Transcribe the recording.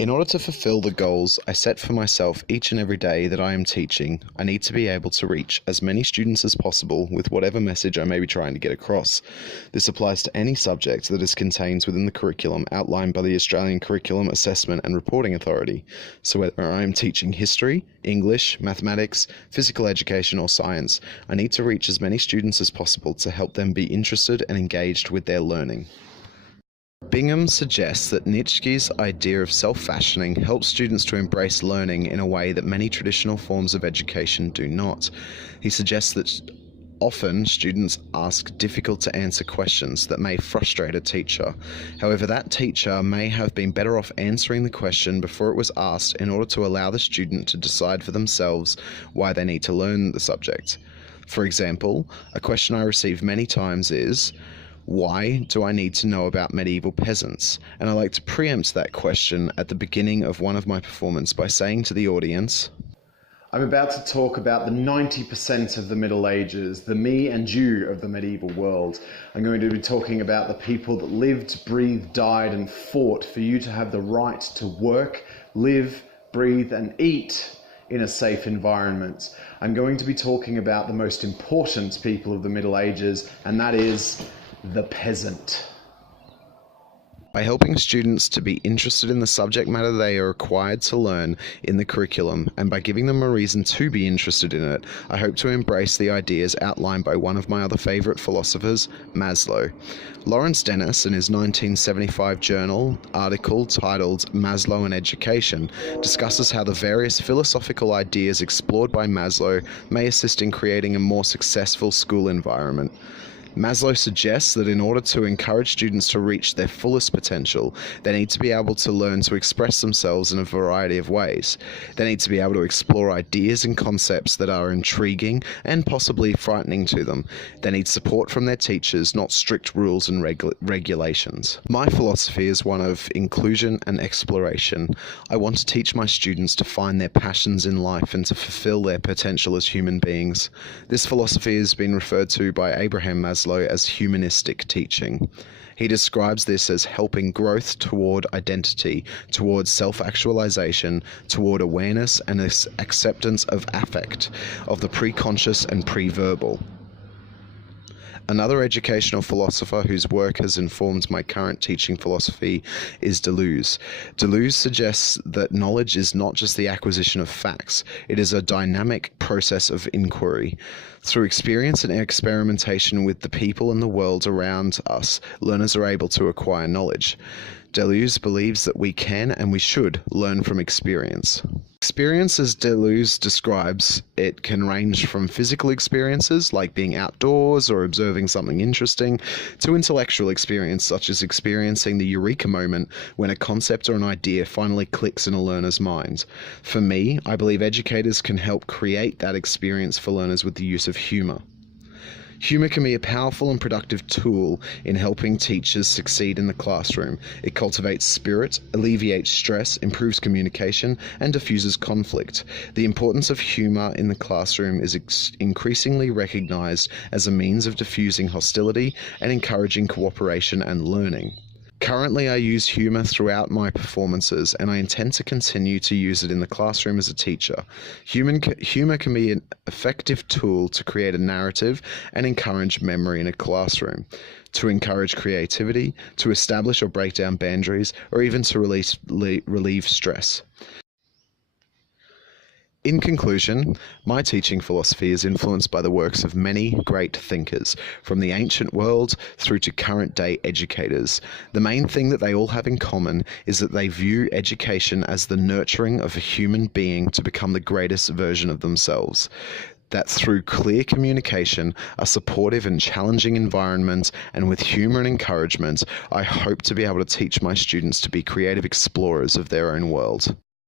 In order to fulfill the goals I set for myself each and every day that I am teaching, I need to be able to reach as many students as possible with whatever message I may be trying to get across. This applies to any subject that is contained within the curriculum outlined by the Australian Curriculum Assessment and Reporting Authority. So whether I am teaching history, English, mathematics, physical education or science, I need to reach as many students as possible to help them be interested and engaged with their learning. Bingham suggests that Nietzsche's idea of self-fashioning helps students to embrace learning in a way that many traditional forms of education do not. He suggests that often students ask difficult-to-answer questions that may frustrate a teacher. However, that teacher may have been better off answering the question before it was asked in order to allow the student to decide for themselves why they need to learn the subject. For example, a question I receive many times is, why do I need to know about medieval peasants? And I like to preempt that question at the beginning of one of my performances by saying to the audience, I'm about to talk about the 90% of the Middle Ages, the me and you of the medieval world. I'm going to be talking about the people that lived, breathed, died and fought for you to have the right to work, live, breathe and eat in a safe environment. I'm going to be talking about the most important people of the Middle Ages, and that is the peasant. By helping students to be interested in the subject matter they are required to learn in the curriculum, and by giving them a reason to be interested in it, I hope to embrace the ideas outlined by one of my other favourite philosophers, Maslow. Lawrence Dennis, in his 1975 journal article titled Maslow and Education, discusses how the various philosophical ideas explored by Maslow may assist in creating a more successful school environment. Maslow suggests that in order to encourage students to reach their fullest potential, they need to be able to learn to express themselves in a variety of ways. They need to be able to explore ideas and concepts that are intriguing and possibly frightening to them. They need support from their teachers, not strict rules and regulations. My philosophy is one of inclusion and exploration. I want to teach my students to find their passions in life and to fulfill their potential as human beings. This philosophy has been referred to by Abraham Maslow as humanistic teaching. He describes this as helping growth toward identity, toward self-actualization, toward awareness and acceptance of affect, of the pre-conscious and pre-verbal. Another educational philosopher whose work has informed my current teaching philosophy is Deleuze. Deleuze suggests that knowledge is not just the acquisition of facts, it is a dynamic process of inquiry. Through experience and experimentation with the people and the world around us, learners are able to acquire knowledge. Deleuze believes that we can and we should learn from experience. Experience, as Deleuze describes it, can range from physical experiences like being outdoors or observing something interesting, to intellectual experience such as experiencing the eureka moment when a concept or an idea finally clicks in a learner's mind. For me, I believe educators can help create that experience for learners with the use of humor. Humor can be a powerful and productive tool in helping teachers succeed in the classroom. It cultivates spirit, alleviates stress, improves communication, and diffuses conflict. The importance of humor in the classroom is increasingly recognized as a means of diffusing hostility and encouraging cooperation and learning. Currently, I use humor throughout my performances, and I intend to continue to use it in the classroom as a teacher. Humor can be an effective tool to create a narrative and encourage memory in a classroom, to encourage creativity, to establish or break down boundaries, or even to relieve stress. In conclusion, my teaching philosophy is influenced by the works of many great thinkers, from the ancient world through to current-day educators. The main thing that they all have in common is that they view education as the nurturing of a human being to become the greatest version of themselves. That through clear communication, a supportive and challenging environment, and with humor and encouragement, I hope to be able to teach my students to be creative explorers of their own world.